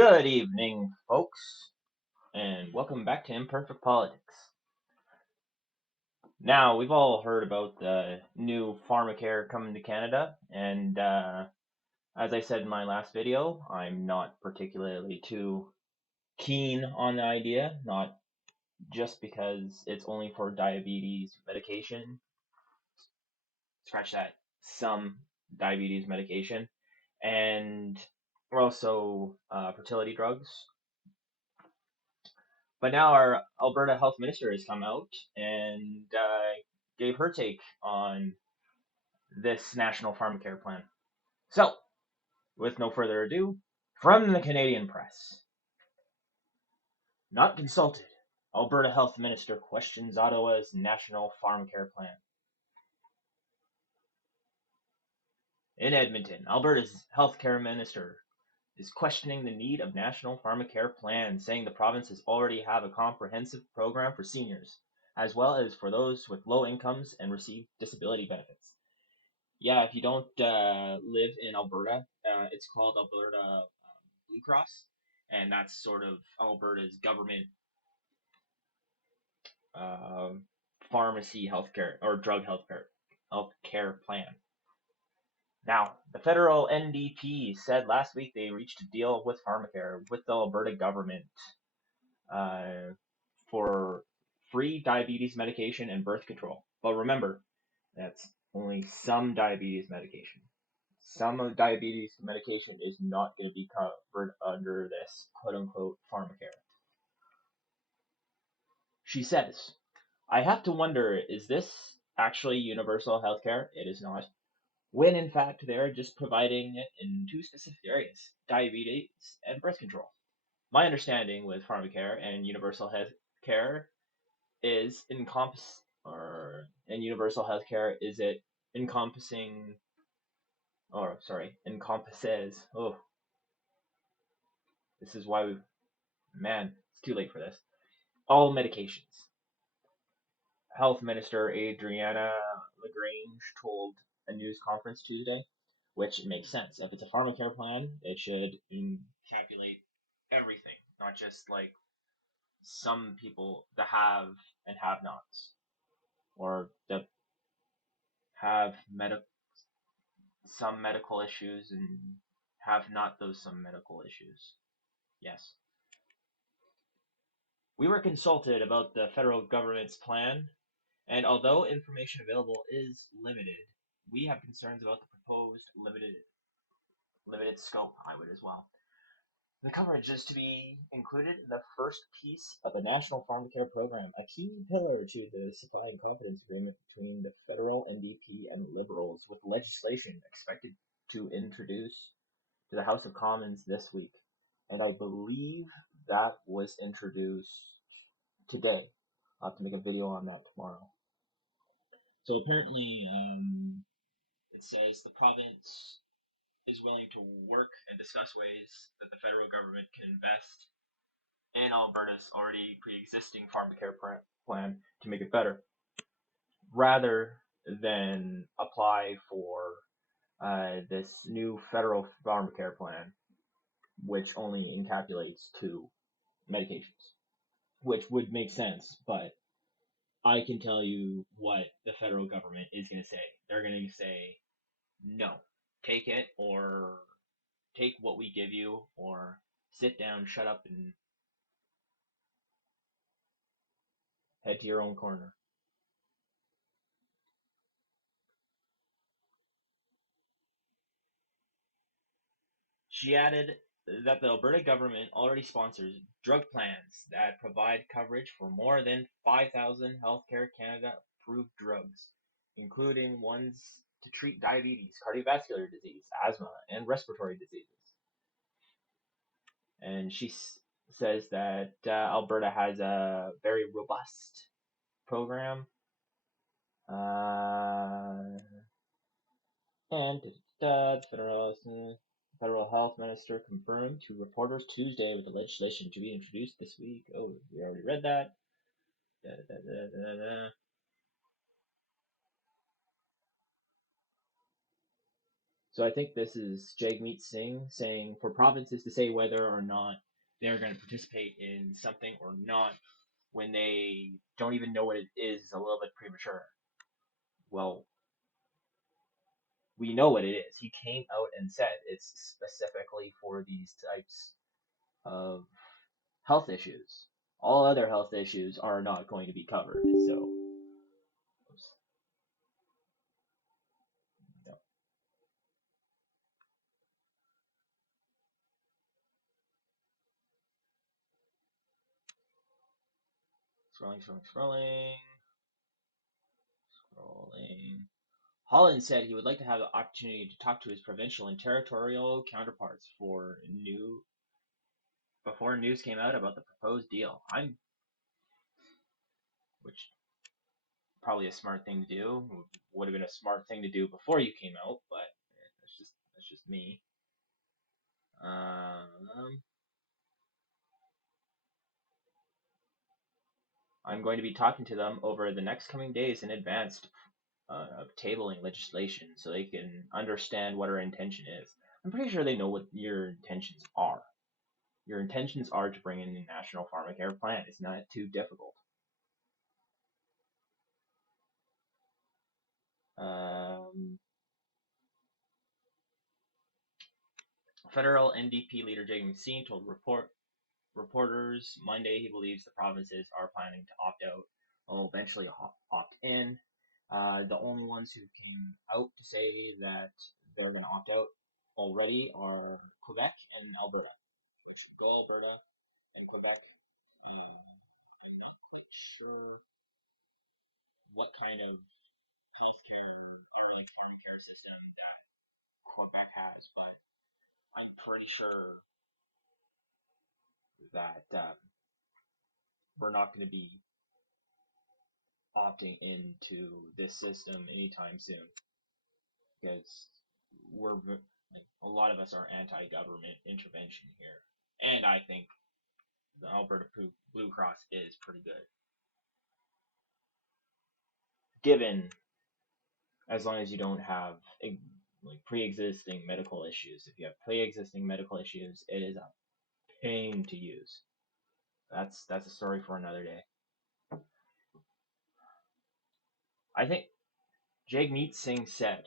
Good evening, folks, and welcome back to Imperfect Politics. Now, we've all heard about the new Pharmacare coming to Canada, and as I said in my last video, I'm not particularly too keen on the idea, not just because it's only for diabetes medication, scratch that, some diabetes medication, and also fertility drugs. But now our Alberta health minister has come out and gave her take on this national pharmacare plan. So, with no further ado, from the Canadian press. Not consulted, Alberta health minister questions Ottawa's national pharmacare plan. In Edmonton, Alberta's healthcare minister is questioning the need of national pharmacare plan, saying the provinces already have a comprehensive program for seniors, as well as for those with low incomes and receive disability benefits. Yeah, if you don't live in Alberta, it's called Alberta Blue Cross, and that's sort of Alberta's government um pharmacy healthcare or drug healthcare plan. Now, the federal NDP said last week they reached a deal with Pharmacare with the Alberta government uh, for free diabetes medication and birth control. But remember, that's only some diabetes medication. Some of diabetes medication is not going to be covered under this quote unquote pharmacare. She says, I have to wonder, is this actually universal healthcare? It is not. When in fact they are just providing it in two specific areas, diabetes and birth control. My understanding with pharmacare and universal health care is universal health care is it encompassing encompasses, this is why it's too late for this, all medications. Health Minister Adriana LaGrange told a news conference Tuesday, which makes sense. If it's a pharmacare plan, it should encapsulate everything, not just like some people, the have and have nots, or the have some medical issues and have not those some medical issues. Yes. We were consulted about the federal government's plan, and although information available is limited, we have concerns about the proposed limited scope. I would as well. The coverage is to be included in the first piece of a national pharmacare program, a key pillar to the supply and confidence agreement between the federal NDP and Liberals, with legislation expected to introduce to the House of Commons this week. And I believe that was introduced today. I'll have to make a video on that tomorrow. So apparently, it says the province is willing to work and discuss ways that the federal government can invest in Alberta's already pre-existing pharmacare plan to make it better, rather than apply for this new federal pharmacare plan, which only encapsulates two medications, which would make sense, but I can tell you what the federal government is going to say. They're going to say, no, take it, or take what we give you, or sit down, shut up, and head to your own corner. She added that the Alberta government already sponsors drug plans that provide coverage for more than 5,000 Healthcare Canada approved drugs, including ones to treat diabetes, cardiovascular disease, asthma, and respiratory diseases. And she says that Alberta has a very robust program. And the federal health minister confirmed to reporters Tuesday with the legislation to be introduced this week. Oh, we already read that. Da, da, da, So I think this is Jagmeet Singh saying for provinces to say whether or not they're going to participate in something or not when they don't even know what it is a little bit premature. Well, we know what it is. He came out and said it's specifically for these types of health issues. All other health issues are not going to be covered. So, oops, no. Scrolling, scrolling, scrolling, scrolling. Holland said he would like to have the opportunity to talk to his provincial and territorial counterparts before news came out about the proposed deal. Which probably a smart thing to do. Would have been a smart thing to do before you came out, but that's just me. Um, I'm going to be talking to them over the next coming days in advance of tabling legislation so they can understand what our intention is. I'm pretty sure they know what your intentions are. Your intentions are to bring in a national pharmacare plan. It's not too difficult. Um, Federal NDP leader Jake McSteen told reporters Monday he believes the provinces are planning to opt out or will eventually opt in. The only ones who can out to say that they're going to opt out already are Quebec and Alberta. Actually, Alberta and Quebec. I'm not quite sure what kind of healthcare and everything pharmacare system that Quebec has, but I'm pretty sure that we're not going to be opting into this system anytime soon because like a lot of us are anti-government intervention here, and I think the Alberta Blue Cross is pretty good, given as long as you don't have like pre-existing medical issues. If you have pre-existing medical issues, it is a pain to use. That's a story for another day. I think Jagmeet Singh said,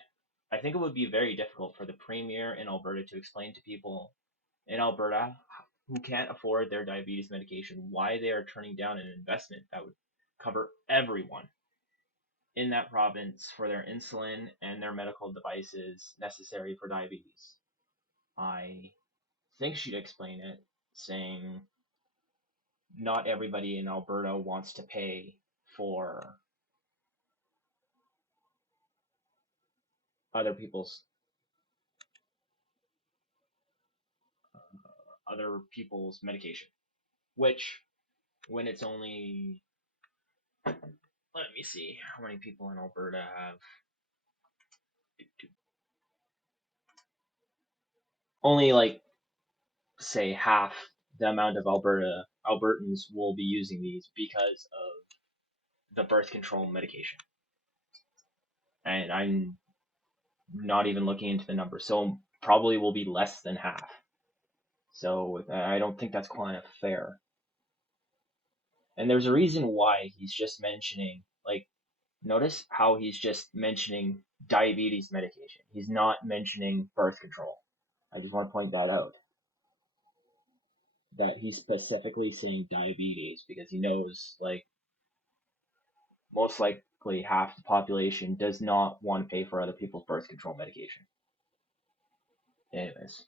I think it would be very difficult for the premier in Alberta to explain to people in Alberta who can't afford their diabetes medication why they are turning down an investment that would cover everyone in that province for their insulin and their medical devices necessary for diabetes. I think she'd explain it, saying not everybody in Alberta wants to pay for other people's other people's medication. Which, when it's only, let me see how many people in Alberta have only like say half the amount of Albertans will be using these because of the birth control medication. And I'm not even looking into the numbers, so probably will be less than half. So I don't think that's quite fair. And there's a reason why he's just mentioning, like, notice how he's just mentioning diabetes medication. He's not mentioning birth control. I just want to point that out. That he's specifically saying diabetes because he knows, like, most likely half the population does not want to pay for other people's birth control medication. Anyways,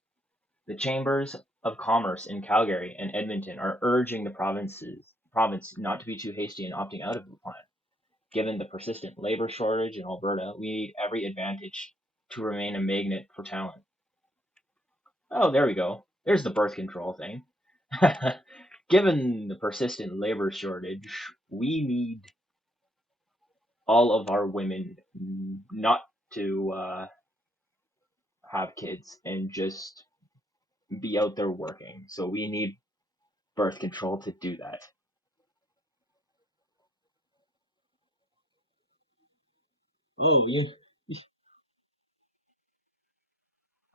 the chambers of commerce in Calgary and Edmonton are urging the province not to be too hasty in opting out of the plan. Given the persistent labor shortage in Alberta, we need every advantage to remain a magnet for talent. Oh, there we go. There's the birth control thing. Given the persistent labor shortage, we need all of our women not to have kids and just be out there working. So we need birth control to do that. Oh,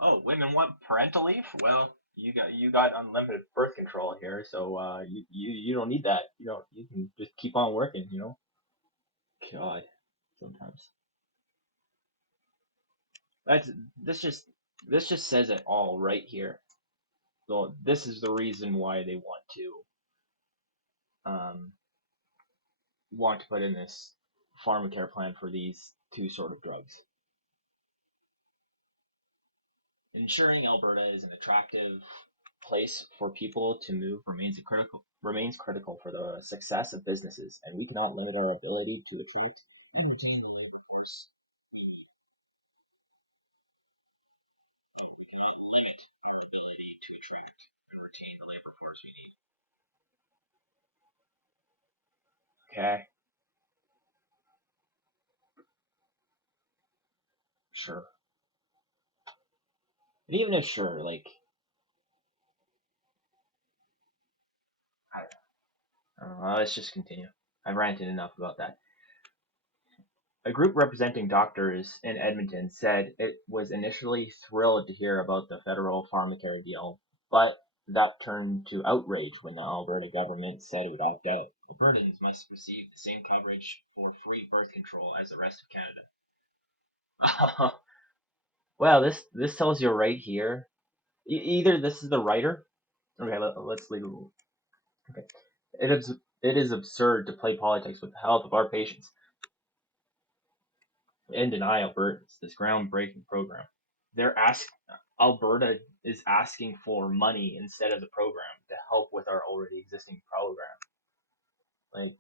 Oh, women want parental leave? Well, you got unlimited birth control here, so you don't need that. You can just keep on working. God, sometimes that's this just this just says it all right here. So this is the reason why they um want to put in this Pharmacare plan for these two sort of drugs. Ensuring Alberta is an attractive place for people to move remains critical for the success of businesses, and we cannot limit our ability to attract and retain the labor force we need. Limit our ability to attract and retain the labor force we need. Okay, sure. And even if sure, like I don't know, let's just continue. I've ranted enough about that. A group representing doctors in Edmonton said it was initially thrilled to hear about the federal pharmacare deal, but that turned to outrage when the Alberta government said it would opt out. Albertans must receive the same coverage for free birth control as the rest of Canada. Well, this tells you right here. Either this is the writer. Okay, let's leave it. Okay, it is absurd to play politics with the health of our patients and deny Albertans this groundbreaking program. They're ask Alberta is asking for money instead of the program to help with our already existing program. Like,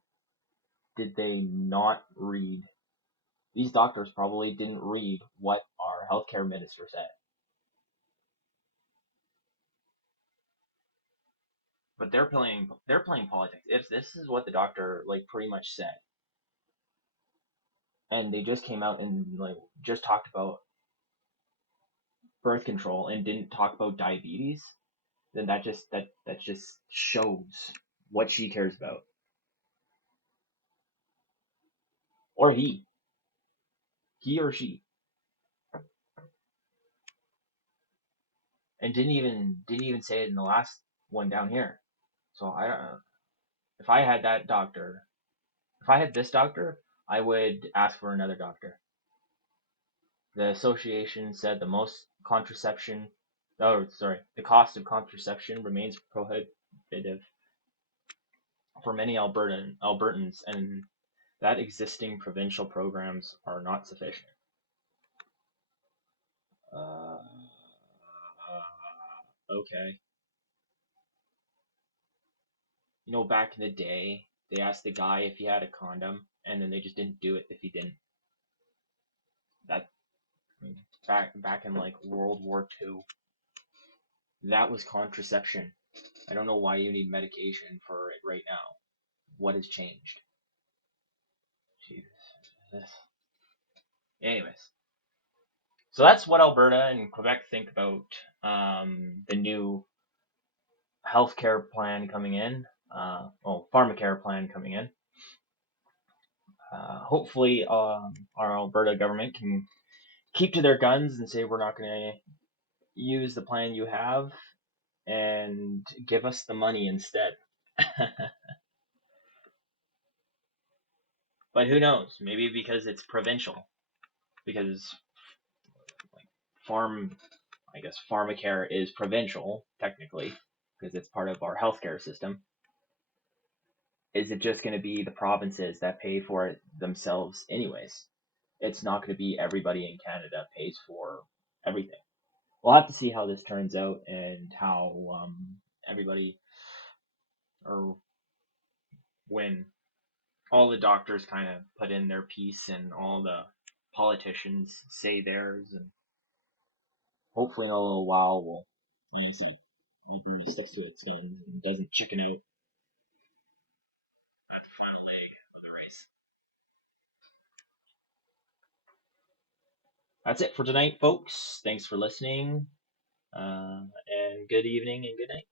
did they not read? These doctors probably didn't read what our healthcare minister said. But they're playing politics. If this is what the doctor like pretty much said, and they just came out and like just talked about birth control and didn't talk about diabetes, then that just shows what she cares about, or he or she, and didn't even say it in the last one down here. So I don't know. If I had that doctor, if I had this doctor, I would ask for another doctor. The association said the cost of contraception remains prohibitive for many Albertans, and that existing provincial programs are not sufficient. Uh, okay. Back in the day, they asked the guy if he had a condom, and then they just didn't do it if he didn't. That I mean, back in like World War II, that was contraception. I don't know why you need medication for it right now. What has changed? Jesus. This. Anyways, so that's what Alberta and Quebec think about the new healthcare plan coming in. Pharmacare plan coming in. Hopefully, our Alberta government can keep to their guns and say we're not going to use the plan you have and give us the money instead. But who knows? Maybe because it's provincial. Because like farm, I guess Pharmacare is provincial technically because it's part of our healthcare system. Is it just going to be the provinces that pay for it themselves, anyways? It's not going to be everybody in Canada pays for everything. We'll have to see how this turns out and how everybody, or when all the doctors kind of put in their piece and all the politicians say theirs, and hopefully in a little while we'll, like I said, Alberta sticks to its guns and doesn't chicken out at the final leg of the race. That's it for tonight, folks. Thanks for listening, and good evening and good night.